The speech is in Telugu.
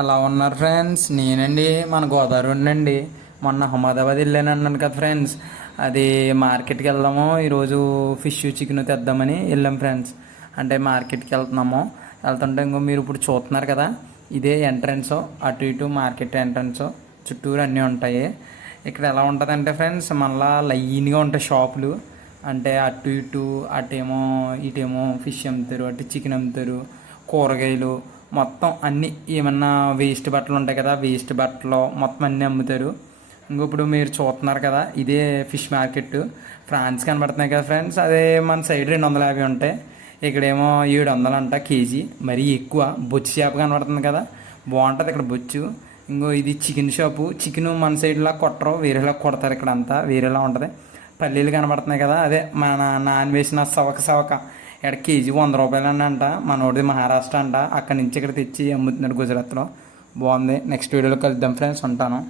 ఎలా ఉన్నారు ఫ్రెండ్స్? నేనండి, మన గోదావరి అండి. మొన్న అహ్మదాబాద్ వెళ్ళాను అన్నాను కదా ఫ్రెండ్స్. అది మార్కెట్కి వెళ్దాము ఈరోజు, ఫిష్ చికెన్ తెద్దామని వెళ్ళాం ఫ్రెండ్స్. అంటే మార్కెట్కి వెళ్తున్నాము. వెళ్తుంటే ఇంకో మీరు ఇప్పుడు చూస్తున్నారు కదా, ఇదే ఎంట్రన్స్. అటు ఇటు మార్కెట్ ఎంట్రన్స్, చుట్టూరు అన్నీ ఉంటాయి. ఇక్కడ ఎలా ఉంటుందంటే ఫ్రెండ్స్, మళ్ళా లైన్గా ఉంటాయి షాపులు. అంటే అటు ఇటు, అటేమో ఇటేమో ఫిష్ అమ్ముతారు, అటు చికెన్ అమ్ముతారు, కూరగాయలు మొత్తం అన్నీ. ఏమన్నా వేస్ట్ బట్టలు ఉంటాయి కదా, వేస్ట్ బట్టలు మొత్తం అన్నీ అమ్ముతారు. ఇంక ఇప్పుడు మీరు చూస్తున్నారు కదా, ఇదే ఫిష్ మార్కెట్. ఫ్రాన్స్ కనబడుతున్నాయి కదా ఫ్రెండ్స్, అదే మన సైడ్ 250 ఉంటాయి. ఇక్కడేమో 700 అంట కేజీ. మరీ ఎక్కువ. బొచ్చు చేప కనబడుతుంది కదా, బాగుంటుంది ఇక్కడ బొచ్చు. ఇంకో ఇది చికెన్ షాపు. చికెన్ మన సైడ్లా కొట్టరు, వేరేలా కొడతారు. ఇక్కడ అంతా వేరేలా ఉంటుంది. పల్లీలు కనబడుతున్నాయి కదా, అదే మన నాన్ వేసిన సవక సవక. ఇక్కడ కేజీ 100 రూపాయలు అంట. మనోడిది మహారాష్ట్ర అంట. అక్కడి నుంచి ఇక్కడ తెచ్చి అమ్ముతున్నాడు గుజరాత్లో. బాగుంది. నెక్స్ట్ వీడియోలో కలుద్దాం ఫ్రెండ్స్, ఉంటాను.